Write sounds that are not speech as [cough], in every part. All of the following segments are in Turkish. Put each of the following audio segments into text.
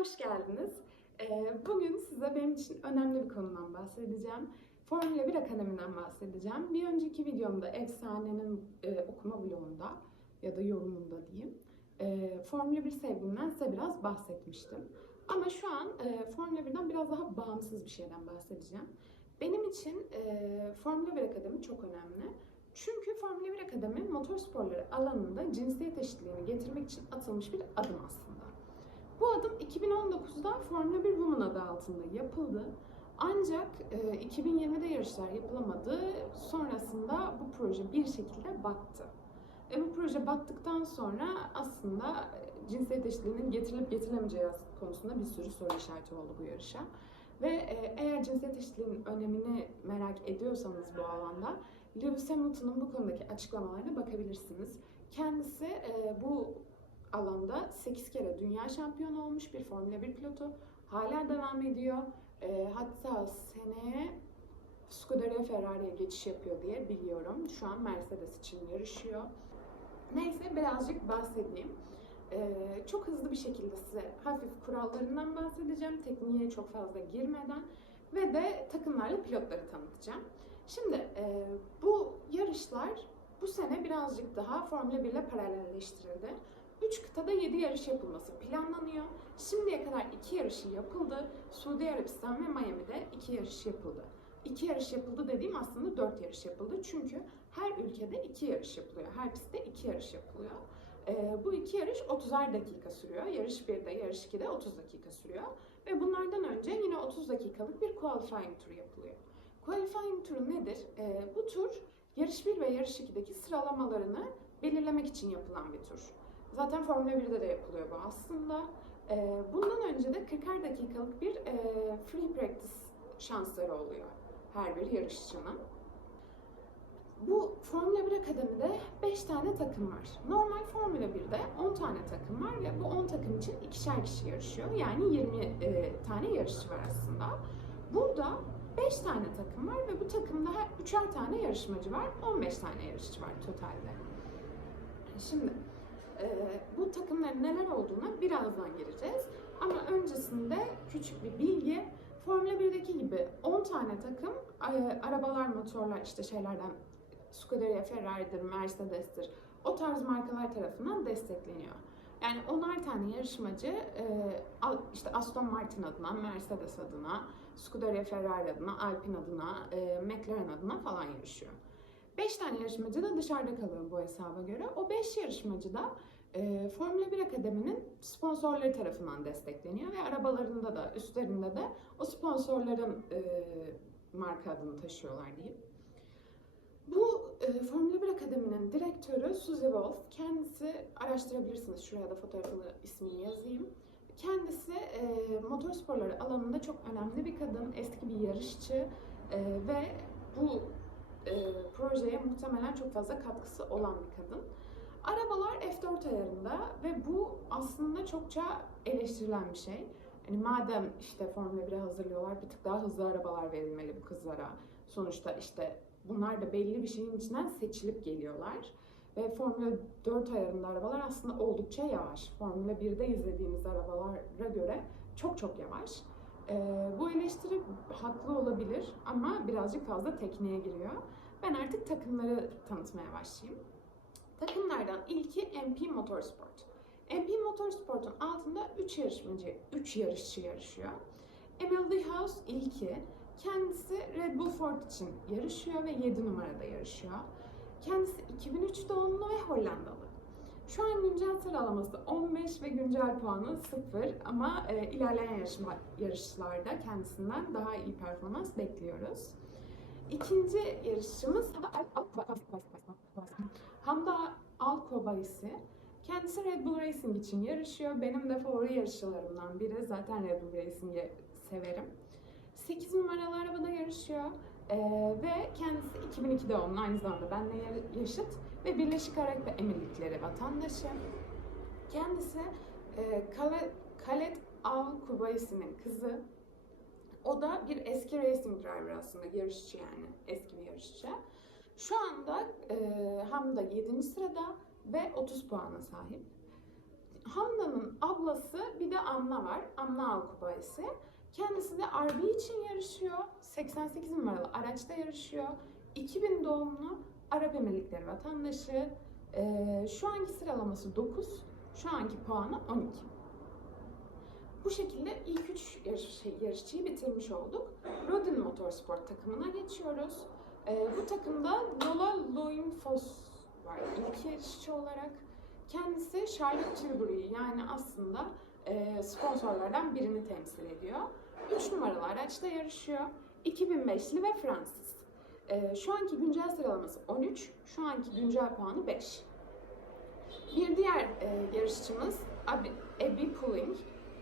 hoş geldiniz. Ee, Bugün size benim için önemli bir konudan bahsedeceğim. Formula 1 Akademi'den bahsedeceğim. Bir önceki videomda Efsane'nin e, okuma vlogunda ya da yorumunda diyeyim. E, Formula 1 sevgimden size biraz bahsetmiştim. Ama şu an e, Formula 1'den biraz daha bağımsız bir şeyden bahsedeceğim. Benim için Formula 1 Akademi çok önemli. Çünkü Formula 1 Akademi motorsporları alanında cinsiyet eşitliğini getirmek için atılmış bir adım aslında. Bu adım 2019'da Formula 1 Women adı altında yapıldı. Ancak e, 2020'de yarışlar yapılamadı. Sonrasında bu proje bir şekilde battı. Ve bu proje battıktan sonra aslında e, cinsiyet eşitliğinin getirilip getirilemeyeceği konusunda bir sürü soru işareti oldu bu yarışa. Ve e, eğer cinsiyet eşitliğinin önemini merak ediyorsanız bu alanda Lewis Hamilton'ın bu konudaki açıklamalarına bakabilirsiniz. Kendisi e, bu alanda 8 kere dünya şampiyonu olmuş bir Formula 1 pilotu. Hala devam ediyor. E, hatta seneye Scuderia Ferrari'ye geçiş yapıyor diye biliyorum. Şu an Mercedes için yarışıyor. Neyse birazcık bahsedeyim. E, çok hızlı bir şekilde size hafif kurallarından bahsedeceğim. Tekniğe çok fazla girmeden ve de takımlarla pilotları tanıtacağım. Şimdi e, bu yarışlar bu sene birazcık daha Formula 1 ile paralelleştirildi. 3 kıtada 7 yarış yapılması planlanıyor. Şimdiye kadar 2 yarışı yapıldı. Suudi Arabistan ve Miami'de 2 yarış yapıldı. 2 yarış yapıldı dediğim aslında 4 yarış yapıldı. Çünkü her ülkede 2 yarış yapılıyor. Her pistte 2 yarış yapılıyor. Ee, bu iki yarış 30'ar dakika sürüyor. Yarış 1'de, yarış 2'de 30 dakika sürüyor. Ve bunlardan önce yine 30 dakikalık bir qualifying tur yapılıyor. Qualifying turu nedir? Ee, bu tur yarış 1 ve yarış 2'deki sıralamalarını belirlemek için yapılan bir tur. Zaten Formula 1'de de yapılıyor bu aslında. Ee, bundan önce de 40'ar dakikalık bir e, free practice şansları oluyor her bir yarışçının. Bu Formula 1 Akademi'de 5 tane takım var. Normal Formula 1'de 10 tane takım var ve bu 10 takım için ikişer kişi yarışıyor. Yani 20 e, tane yarışçı var aslında. Burada 5 tane takım var ve bu takımda her 3'er tane yarışmacı var. 15 tane yarışçı var totalde. Şimdi e, bu takımların neler olduğuna birazdan gireceğiz. Ama öncesinde küçük bir bilgi. Formula 1'deki gibi 10 tane takım arabalar, motorlar işte şeylerden Scuderia, Ferrari'dir, Mercedes'tir o tarz markalar tarafından destekleniyor. Yani onar tane yarışmacı e, işte Aston Martin adına, Mercedes adına, Scuderia Ferrari adına, Alpine adına, e, McLaren adına falan yarışıyor. 5 tane yarışmacı da dışarıda kalıyor bu hesaba göre. O 5 yarışmacı da e, Formula 1 Akademi'nin sponsorları tarafından destekleniyor ve arabalarında da üstlerinde de o sponsorların e, marka adını taşıyorlar diyeyim. Bu e, Formula 1 Akademi'nin direktörü Suzy Wolf. Kendisi araştırabilirsiniz. Şuraya da fotoğrafını, ismini yazayım. Kendisi e, motorsporları alanında çok önemli bir kadın, eski bir yarışçı e, ve bu e, projeye muhtemelen çok fazla katkısı olan bir kadın. Arabalar F4 ayarında ve bu aslında çokça eleştirilen bir şey. Yani madem işte Formula 1'e hazırlıyorlar bir tık daha hızlı arabalar verilmeli bu kızlara. Sonuçta işte bunlar da belli bir şeyin içinden seçilip geliyorlar. Ve Formula 4 ayarında arabalar aslında oldukça yavaş. Formula 1'de izlediğimiz arabalara göre çok çok yavaş. Ee, bu eleştiri haklı olabilir ama birazcık fazla tekniğe giriyor. Ben artık takımları tanıtmaya başlayayım. Takımlardan ilki MP Motorsport. MP Motorsport'un altında 3 yarışmacı, 3 yarışçı yarışıyor. Emil Dehaus ilki. Kendisi Red Bull Ford için yarışıyor ve 7 numarada yarışıyor. Kendisi 2003 doğumlu ve Hollandalı. Şu an güncel sıralaması 15 ve güncel puanı 0 ama e, ilerleyen yarışma, yarışlarda kendisinden daha iyi performans bekliyoruz. İkinci yarışçımız Hamda Alkobaisi. Kendisi Red Bull Racing için yarışıyor. Benim de favori yarışçılarımdan biri. Zaten Red Bull Racing'i severim. 8 numaralı arabada yarışıyor. Ee, ve kendisi 2002 doğumlu aynı zamanda benimle ya- yaşıt ve Birleşik Arap Emirlikleri vatandaşı. Kendisi e, Khaled Al Kubaysi'nin kızı. O da bir eski racing driver aslında, yarışçı yani, eski bir yarışçı. Şu anda e, Hamda 7. sırada ve 30 puana sahip. Hamda'nın ablası bir de Amna var. Amna Alku bayisi. Kendisi de RB için yarışıyor. 88 numaralı araçta yarışıyor. 2000 doğumlu Arap Emirlikleri vatandaşı. Ee, şu anki sıralaması 9. Şu anki puanı 12. Bu şekilde ilk üç yarış, şey, yarışçıyı bitirmiş olduk. Rodin Motorsport takımına geçiyoruz. Ee, bu takımda Lola Loinfos var ilk yarışçı olarak. Kendisi Charlotte Tilbury'yi yani aslında e, sponsorlardan birini temsil ediyor. 3 numaralı araçta yarışıyor. 2005'li ve Fransız. E, şu anki güncel sıralaması 13, şu anki güncel puanı 5. Bir diğer e, yarışçımız Abby, Abby Pulling.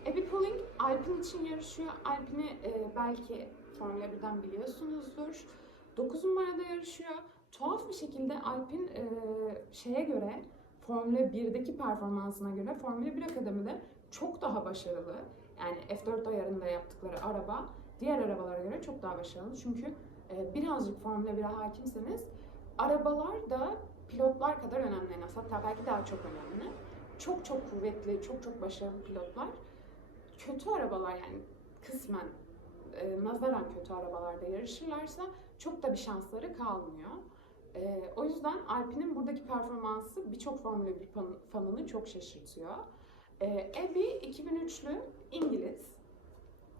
Abby Pulling Alpine için yarışıyor. Alpine'i e, belki Formula 1'den biliyorsunuzdur. 9 numarada yarışıyor. Tuhaf bir şekilde Alpine e, şeye göre Formula 1'deki performansına göre Formula 1 Akademi'de çok daha başarılı. Yani F4 ayarında yaptıkları araba diğer arabalara göre çok daha başarılı. Çünkü e, birazcık Formula 1'e hakimseniz arabalar da pilotlar kadar önemli en az. Hatta belki daha çok önemli. Çok çok kuvvetli, çok çok başarılı pilotlar kötü arabalar yani kısmen e, nazaran kötü arabalarda yarışırlarsa çok da bir şansları kalmıyor. E, o yüzden Alpine'in buradaki performansı birçok Formula 1 fan- fanını çok şaşırtıyor. E, Abby 2003'lü İngiliz.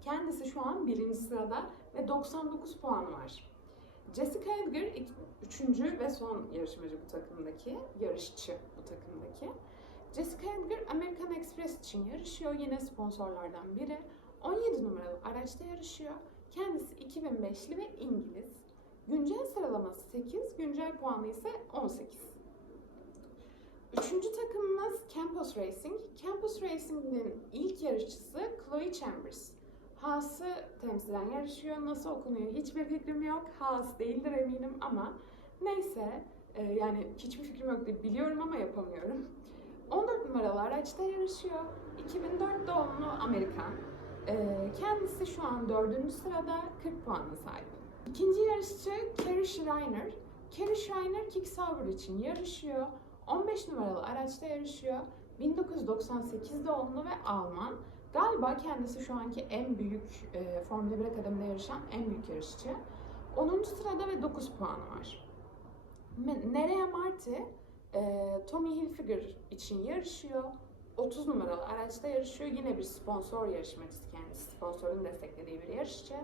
Kendisi şu an birinci sırada ve 99 puanı var. Jessica Edgar üçüncü ve son yarışmacı bu takımdaki, yarışçı bu takımdaki. Jessica Edgar American Express için yarışıyor. Yine sponsorlardan biri. 17 numaralı araçta yarışıyor. Kendisi 2005'li ve İngiliz. Güncel sıralaması 8, güncel puanı ise 18. Üçüncü takımımız Campus Racing. Campus Racing'in ilk yarışçısı Chloe Chambers. Haas'ı temsilen yarışıyor. Nasıl okunuyor hiçbir fikrim yok. Haas değildir eminim ama neyse. e, yani hiçbir fikrim yok değil biliyorum ama yapamıyorum. 14 numaralı araçta yarışıyor. 2004 doğumlu Amerikan. Ee, kendisi şu an 4. sırada 40 puanla sahip. İkinci yarışçı Kerry Schreiner. Kerry Schreiner Kick Sauber için yarışıyor. 15 numaralı araçta yarışıyor. 1998 doğumlu ve Alman. Galiba kendisi şu anki en büyük e, Formula 1 Akademi'de yarışan en büyük yarışçı. 10. sırada ve 9 puanı var. Nerea Marti e, Tommy Hilfiger için yarışıyor. 30 numaralı araçta yarışıyor. Yine bir sponsor yarışmacısı kendisi. Sponsorun desteklediği bir yarışçı.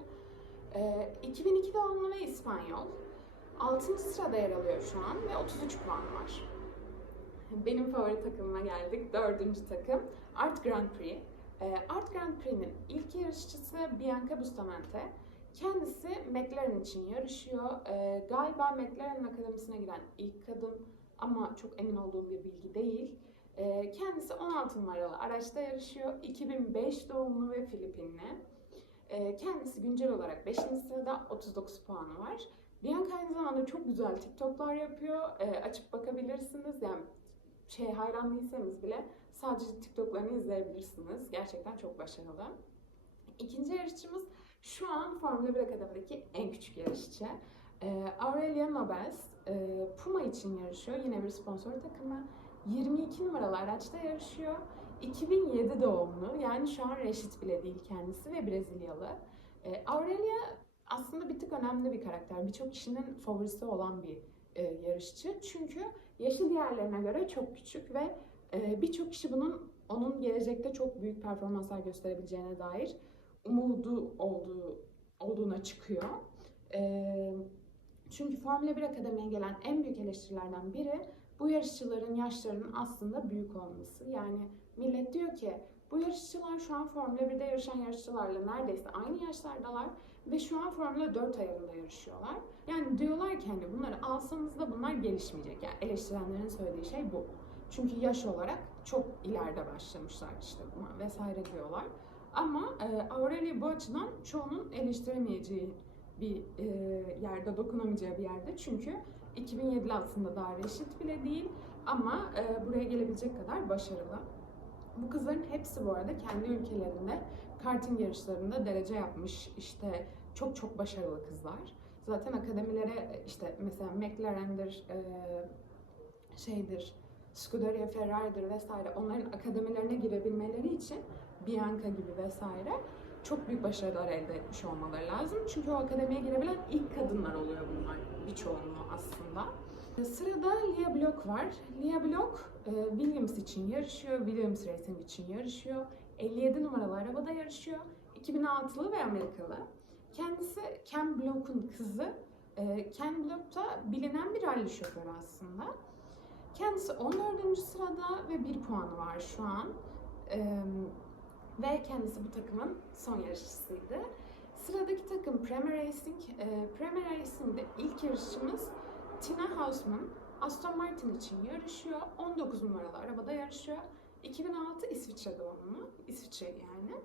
E, 2002 doğumlu ve İspanyol. 6. sırada yer alıyor şu an ve 33 puan var. Benim favori takımıma geldik. Dördüncü takım. Art Grand Prix. E, Art Grand Prix'nin ilk yarışçısı Bianca Bustamante. Kendisi McLaren için yarışıyor. E, galiba McLaren'in akademisine giren ilk kadın ama çok emin olduğum bir bilgi değil. Ee, kendisi 16 numaralı araçta yarışıyor. 2005 doğumlu ve Filipinli. Ee, kendisi güncel olarak 5. sırada 39 puanı var. Bianca aynı zamanda çok güzel TikTok'lar yapıyor. Ee, açıp bakabilirsiniz. Yani şey hayran değilseniz bile sadece TikTok'larını izleyebilirsiniz. Gerçekten çok başarılı. İkinci yarışçımız şu an Formula 1 Akademi'deki en küçük yarışçı. Ee, Aurelia Nobels e, Puma için yarışıyor. Yine bir sponsor takımı. 22 numaralı araçta yarışıyor. 2007 doğumlu. Yani şu an reşit bile değil kendisi ve Brezilyalı. Ee, Aurelia aslında bir tık önemli bir karakter. Birçok kişinin favorisi olan bir e, yarışçı. Çünkü yaşı diğerlerine göre çok küçük ve e, birçok kişi bunun onun gelecekte çok büyük performanslar gösterebileceğine dair umudu olduğu olduğuna çıkıyor. Ee, çünkü Formula 1 Akademi'ye gelen en büyük eleştirilerden biri bu yarışçıların yaşlarının aslında büyük olması. Yani millet diyor ki bu yarışçılar şu an Formula 1'de yarışan yarışçılarla neredeyse aynı yaşlardalar ve şu an Formula 4 ayarında yarışıyorlar. Yani diyorlar ki hani bunları alsanız da bunlar gelişmeyecek. Yani eleştirenlerin söylediği şey bu. Çünkü yaş olarak çok ileride başlamışlar işte buna vesaire diyorlar. Ama e, Aurelia bu açıdan çoğunun eleştiremeyeceği bir e, yerde, dokunamayacağı bir yerde. Çünkü 2007'li aslında daha reşit bile değil ama e, buraya gelebilecek kadar başarılı. Bu kızların hepsi bu arada kendi ülkelerinde karting yarışlarında derece yapmış işte çok çok başarılı kızlar. Zaten akademilere işte mesela McLaren'dir, e, şeydir, Scuderia Ferrari'dir vesaire onların akademilerine girebilmeleri için Bianca gibi vesaire çok büyük başarılar elde etmiş olmaları lazım. Çünkü o akademiye girebilen ilk kadınlar oluyor bunlar bir çoğunluğu aslında. Sırada Lia Block var. Lia Block e, Williams için yarışıyor, Williams Racing için yarışıyor. 57 numaralı arabada yarışıyor. 2006'lı ve Amerikalı. Kendisi Ken Block'un kızı. E, Ken Block da bilinen bir rally şoförü aslında. Kendisi 14. sırada ve 1 puanı var şu an. E, ve kendisi bu takımın son yarışçısıydı. Sıradaki takım Premier Racing. Premier Racing'de ilk yarışçımız Tina Hausman. Aston Martin için yarışıyor. 19 numaralı arabada yarışıyor. 2006 İsviçre doğumlu. İsviçre yani.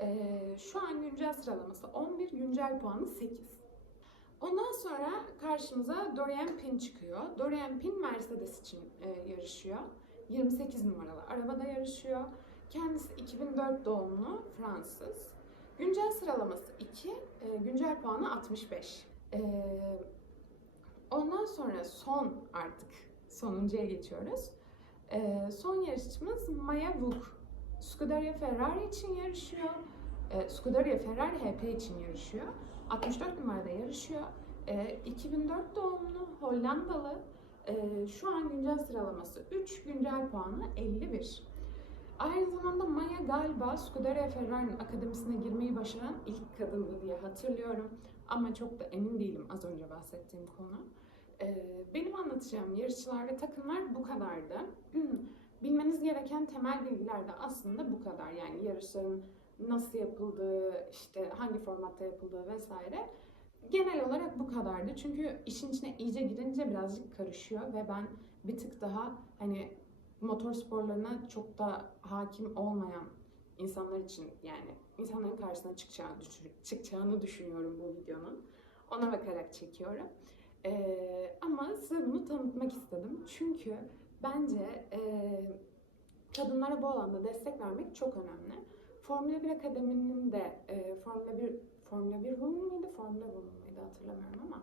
E, şu an güncel sıralaması 11, güncel puanı 8. Ondan sonra karşımıza Dorian Pin çıkıyor. Dorian Pin Mercedes için e, yarışıyor. 28 numaralı arabada yarışıyor. Kendisi 2004 doğumlu Fransız. Güncel sıralaması 2, e, güncel puanı 65. E, ondan sonra son artık sonuncuya geçiyoruz. E, son yarışçımız Maya Vuk. Scuderia Ferrari için yarışıyor. E, Scuderia Ferrari HP için yarışıyor. 64 numarada yarışıyor. E, 2004 doğumlu Hollandalı. E, şu an güncel sıralaması 3, güncel puanı 51. Aynı zamanda Maya galiba Scuderia Ferrari'nin akademisine girmeyi başaran ilk kadındı diye hatırlıyorum. Ama çok da emin değilim az önce bahsettiğim konu. Ee, benim anlatacağım yarışçılar ve takımlar bu kadardı. [clears throat] Bilmeniz gereken temel bilgiler de aslında bu kadar. Yani yarışların nasıl yapıldığı, işte hangi formatta yapıldığı vesaire. Genel olarak bu kadardı. Çünkü işin içine iyice girince birazcık karışıyor ve ben bir tık daha hani motor sporlarına çok da hakim olmayan insanlar için yani insanların karşısına çıkacağını, düşün- çıkacağını düşünüyorum bu videonun. Ona bakarak çekiyorum. Ee, ama size bunu tanıtmak istedim. Çünkü bence ee, kadınlara bu alanda destek vermek çok önemli. Formula 1 Akademi'nin de ee, Formula 1 Formula 1 Woman mıydı, Formula Woman mıydı hatırlamıyorum ama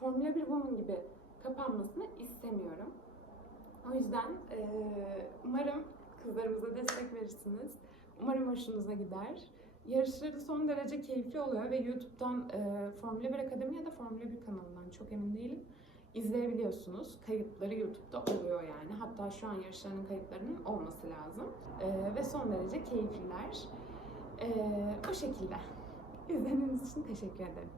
Formula 1 Woman gibi kapanmasını istemiyorum. O yüzden eee, umarım kızlarımıza destek verirsiniz. Umarım hoşunuza gider. Yarışları son derece keyifli oluyor ve YouTube'dan eee Formula 1 Akademi ya da Formula 1 kanalından çok emin değilim. izleyebiliyorsunuz. Kayıtları YouTube'da oluyor yani. Hatta şu an yarışlarının kayıtlarının olması lazım. Eee, ve son derece keyifliler. Eee, o şekilde. İzlediğiniz için teşekkür ederim.